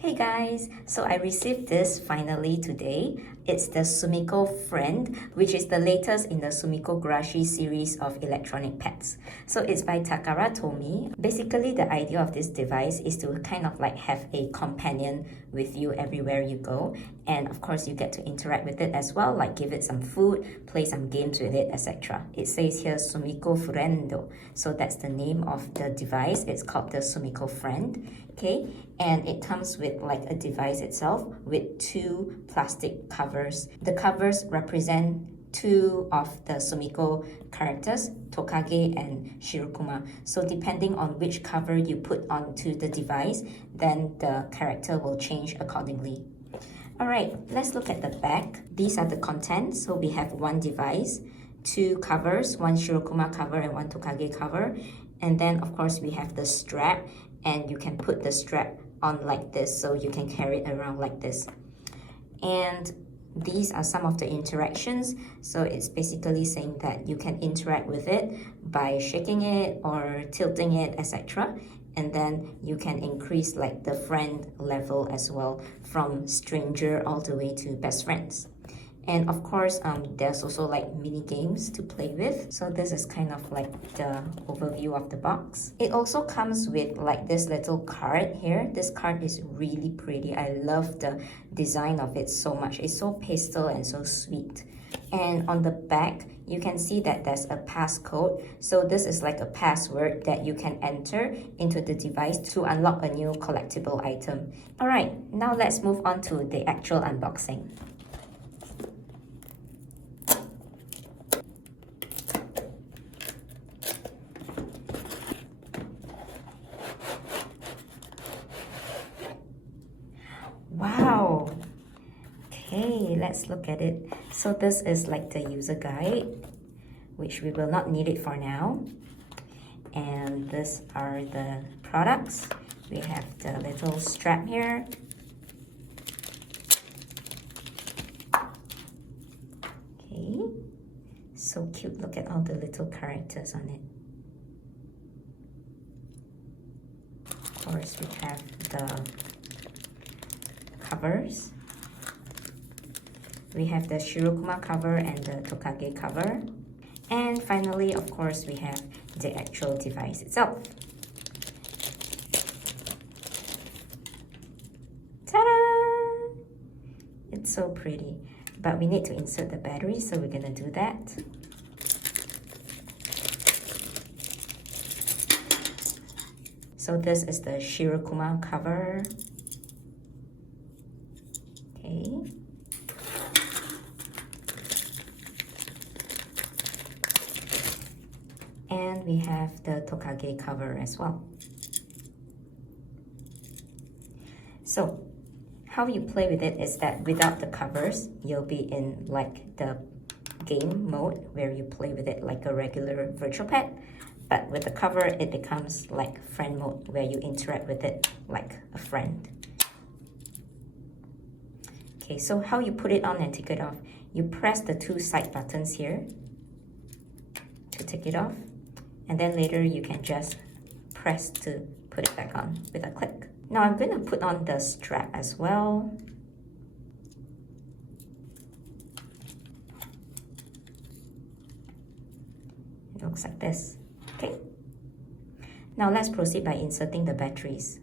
Hey guys, so I received this finally today. It's the Sumiko Friend, which is the latest in the Sumiko Gurashi series of electronic pets. So it's by Takara Tomy. Basically, the idea of this device is to kind of like have a companion with you everywhere you go. And of course, you get to interact with it as well, like give it some food, play some games with it, etc. It says here Sumiko Friendo. So that's the name of the device. It's called the Sumiko Friend. Okay, and it comes with like a device itself with two plastic covers. The covers represent two of the Sumiko characters, Tokage and Shirokuma. So depending on which cover you put onto the device, then the character will change accordingly. Alright, let's look at the back. These are the contents. So we have one device, two covers, one Shirokuma cover and one Tokage cover. And then of course we have the strap, and you can put the strap on like this, so you can carry it around like this. And these are some of the interactions. So it's basically saying that you can interact with it by shaking it or tilting it, etc. And then you can increase like the friend level as well, from stranger all the way to best friends. And of course, there's also like mini games to play with. So this is kind of like the overview of the box. It also comes with like this little card here. This card is really pretty. I love the design of it so much. It's so pastel and so sweet. And on the back, you can see that there's a passcode. So this is like a password that you can enter into the device to unlock a new collectible item. All right, now let's move on to the actual unboxing. Wow. Okay, let's look at it. So this is like the user guide, which we will not need it for now. And these are the products. We have the little strap here. Okay, so cute. Look at all the little characters on it. Of course, we have the covers. We have the Shirokuma cover and the Tokage cover. And finally, of course, we have the actual device itself. Ta-da! It's so pretty. But we need to insert the battery, so we're gonna do that. So this is the Shirokuma cover. Okay. And we have the Tokage cover as well. So how you play with it is that without the covers, you'll be in like the game mode where you play with it like a regular virtual pet. But with the cover, it becomes like friend mode where you interact with it like a friend. Okay, so how you put it on and take it off. You press the two side buttons here to take it off. And then later you can just press to put it back on with a click. Now I'm going to put on the strap as well. It looks like this. Okay. Now let's proceed by inserting the batteries.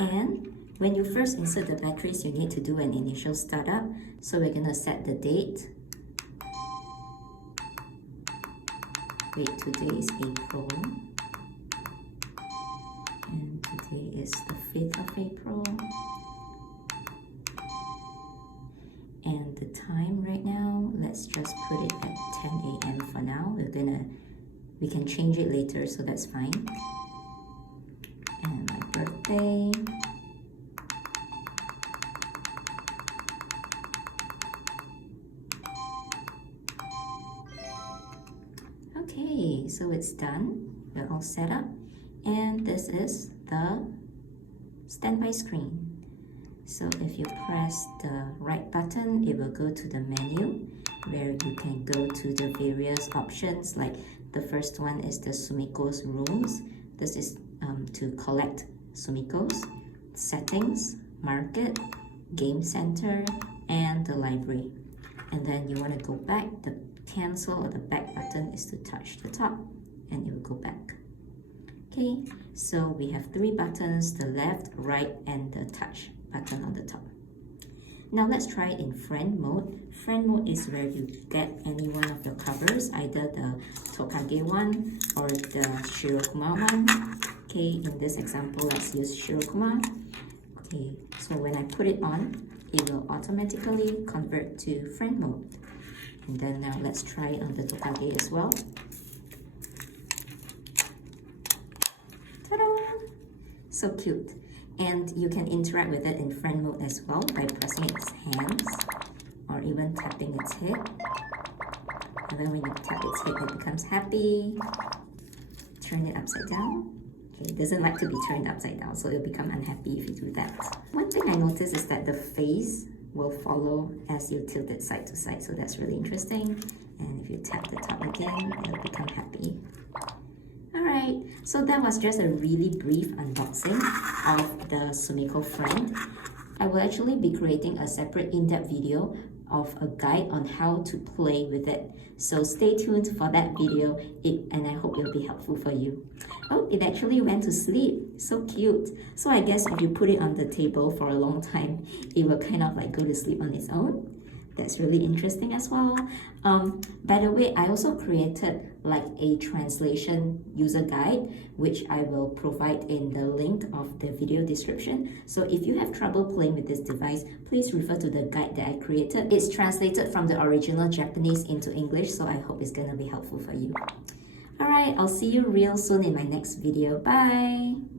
And when you first insert the batteries, you need to do an initial startup. So we're gonna set the date. Wait, today is April. And today is the 5th of April. And the time right now, let's just put it at 10 a.m. for now. We can change it later, so that's fine. And my birthday. Okay, so it's done. We're all set up. And this is the standby screen. So if you press the right button, it will go to the menu where you can go to the various options. Like the first one is the Sumiko's rooms. This is to collect Sumikos. Settings, market, game center, and the library. And then you want to go back. The cancel or the back button is to touch the top and it will go back. Okay, so we have 3 buttons, the left, right, and the touch button on the top. Now let's try it in friend mode. Friend mode is where you get any one of the covers, either the Tokage one or the Shirokuma one. Okay, in this example, let's use Shirokuma. Okay, so when I put it on, it will automatically convert to friend mode. And then now let's try it on the Tokage as well. Ta-da! So cute. And you can interact with it in friend mode as well by pressing its hands or even tapping its head. And then when you tap its head, it becomes happy. Turn it upside down. Okay, it doesn't like to be turned upside down, so it'll become unhappy if you do that. One thing I noticed is that the face will follow as you tilt it side to side, so that's really interesting. And if you tap the top again, it'll become happy. Alright, so that was just a really brief unboxing of the Sumiko Friend. I will actually be creating a separate in-depth video of a guide on how to play with it. So stay tuned for that video and I hope it'll be helpful for you. Oh, it actually went to sleep. So cute. So I guess if you put it on the table for a long time, it will kind of like go to sleep on its own. That's really interesting as well. By the way, I also created like a translation user guide, which I will provide in the link of the video description. So if you have trouble playing with this device, please refer to the guide that I created. It's translated from the original Japanese into English, so I hope it's gonna be helpful for you. Alright, I'll see you real soon in my next video. Bye!